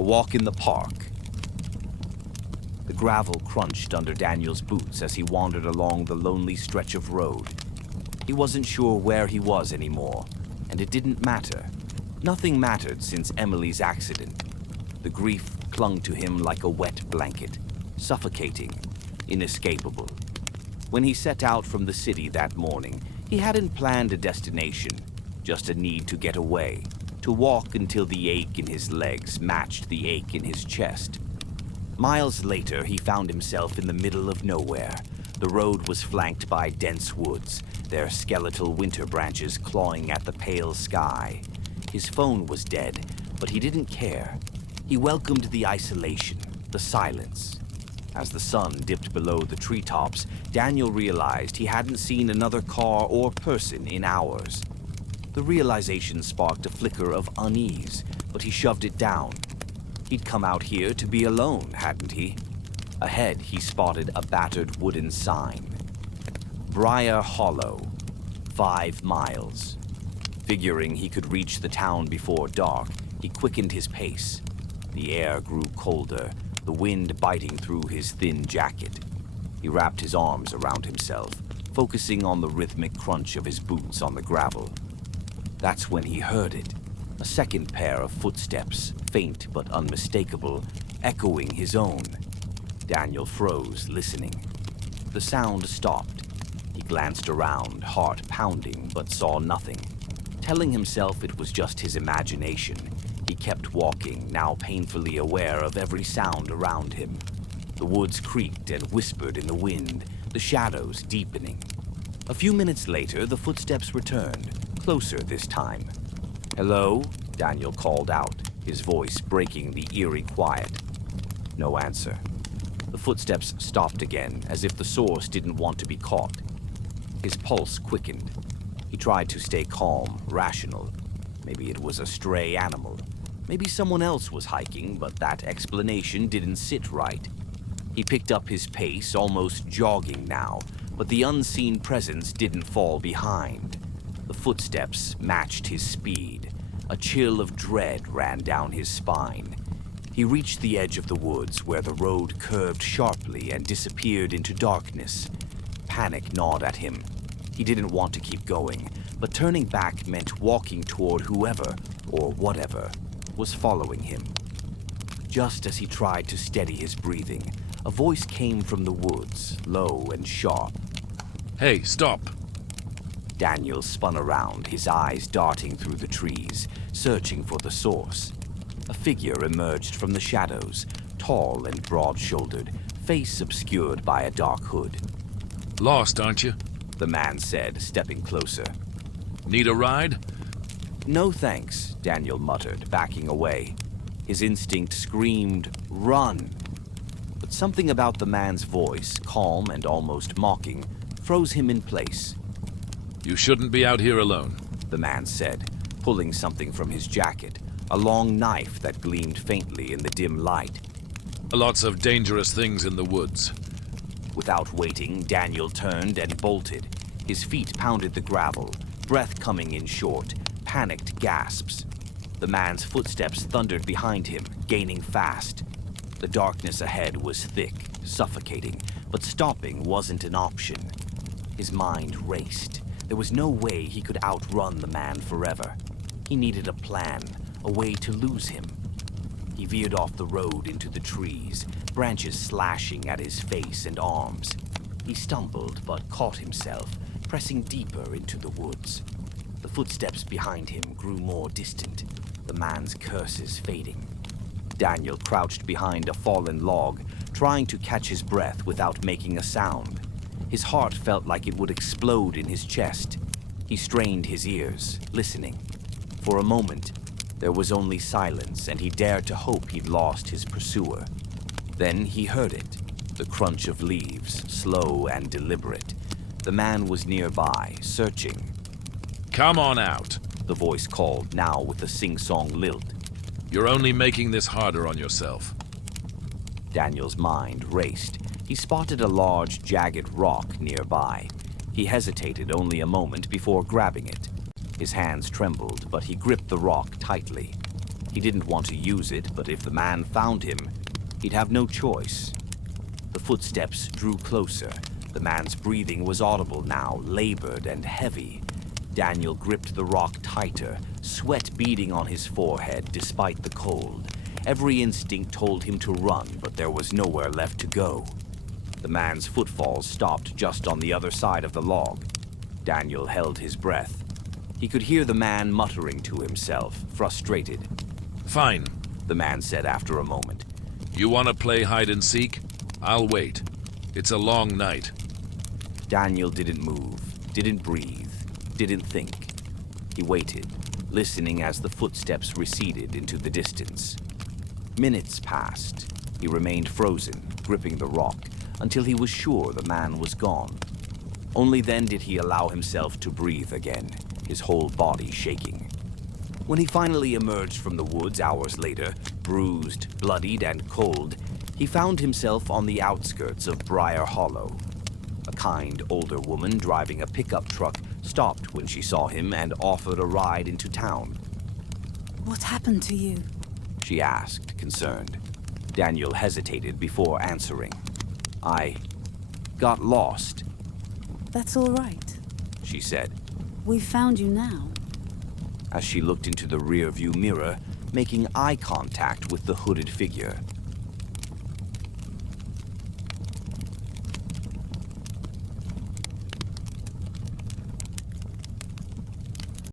A walk in the park. The gravel crunched under Daniel's boots as he wandered along the lonely stretch of road. He wasn't sure where he was anymore, and it didn't matter. Nothing mattered since Emily's accident. The grief clung to him like a wet blanket, suffocating, inescapable. When he set out from the city that morning, he hadn't planned a destination, just a need to get away, to walk until the ache in his legs matched the ache in his chest. Miles later, he found himself in the middle of nowhere. The road was flanked by dense woods, their skeletal winter branches clawing at the pale sky. His phone was dead, but he didn't care. He welcomed the isolation, the silence. As the sun dipped below the treetops, Daniel realized he hadn't seen another car or person in hours. The realization sparked a flicker of unease, but he shoved it down. He'd come out here to be alone, hadn't he? Ahead, he spotted a battered wooden sign. Briar Hollow, 5 miles. Figuring he could reach the town before dark, he quickened his pace. The air grew colder, the wind biting through his thin jacket. He wrapped his arms around himself, focusing on the rhythmic crunch of his boots on the gravel. That's when he heard it. A second pair of footsteps, faint but unmistakable, echoing his own. Daniel froze, listening. The sound stopped. He glanced around, heart pounding, but saw nothing. Telling himself it was just his imagination, he kept walking, now painfully aware of every sound around him. The woods creaked and whispered in the wind, the shadows deepening. A few minutes later, the footsteps returned, closer this time. "Hello?" Daniel called out, his voice breaking the eerie quiet. No answer. The footsteps stopped again, as if the source didn't want to be caught. His pulse quickened. He tried to stay calm, rational. Maybe it was a stray animal. Maybe someone else was hiking, but that explanation didn't sit right. He picked up his pace, almost jogging now, but the unseen presence didn't fall behind. The footsteps matched his speed. A chill of dread ran down his spine. He reached the edge of the woods where the road curved sharply and disappeared into darkness. Panic gnawed at him. He didn't want to keep going, but turning back meant walking toward whoever, or whatever, was following him. Just as he tried to steady his breathing, a voice came from the woods, low and sharp. "Hey, stop!" Daniel spun around, his eyes darting through the trees, searching for the source. A figure emerged from the shadows, tall and broad-shouldered, face obscured by a dark hood. "Lost, aren't you?" The man said, stepping closer. "Need a ride?" "No thanks," Daniel muttered, backing away. His instinct screamed, "Run!" But something about the man's voice, calm and almost mocking, froze him in place. "You shouldn't be out here alone," the man said, pulling something from his jacket, a long knife that gleamed faintly in the dim light. "Lots of dangerous things in the woods." Without waiting, Daniel turned and bolted. His feet pounded the gravel, breath coming in short, panicked gasps. The man's footsteps thundered behind him, gaining fast. The darkness ahead was thick, suffocating, but stopping wasn't an option. His mind raced. There was no way he could outrun the man forever. He needed a plan, a way to lose him. He veered off the road into the trees, branches slashing at his face and arms. He stumbled but caught himself, pressing deeper into the woods. The footsteps behind him grew more distant, the man's curses fading. Daniel crouched behind a fallen log, trying to catch his breath without making a sound. His heart felt like it would explode in his chest. He strained his ears, listening. For a moment, there was only silence, and he dared to hope he'd lost his pursuer. Then he heard it, the crunch of leaves, slow and deliberate. The man was nearby, searching. "Come on out," the voice called, now with a sing-song lilt. "You're only making this harder on yourself." Daniel's mind raced. He spotted a large, jagged rock nearby. He hesitated only a moment before grabbing it. His hands trembled, but he gripped the rock tightly. He didn't want to use it, but if the man found him, he'd have no choice. The footsteps drew closer. The man's breathing was audible now, labored and heavy. Daniel gripped the rock tighter, sweat beading on his forehead despite the cold. Every instinct told him to run, but there was nowhere left to go. The man's footfalls stopped just on the other side of the log. Daniel held his breath. He could hear the man muttering to himself, frustrated. Fine. The man said after a moment. You want to play hide and seek? I'll wait. It's a long night. Daniel didn't move, didn't breathe, didn't think. He waited, listening as the footsteps receded into the distance. Minutes passed. He remained frozen, gripping the rock, until he was sure the man was gone. Only then did he allow himself to breathe again, his whole body shaking. When he finally emerged from the woods hours later, bruised, bloodied, and cold, he found himself on the outskirts of Briar Hollow. A kind older woman driving a pickup truck stopped when she saw him and offered a ride into town. What happened to you? She asked, concerned. Daniel hesitated before answering. I got lost, That's all right. she said, We've found you now. as she looked into the rearview mirror, making eye contact with the hooded figure.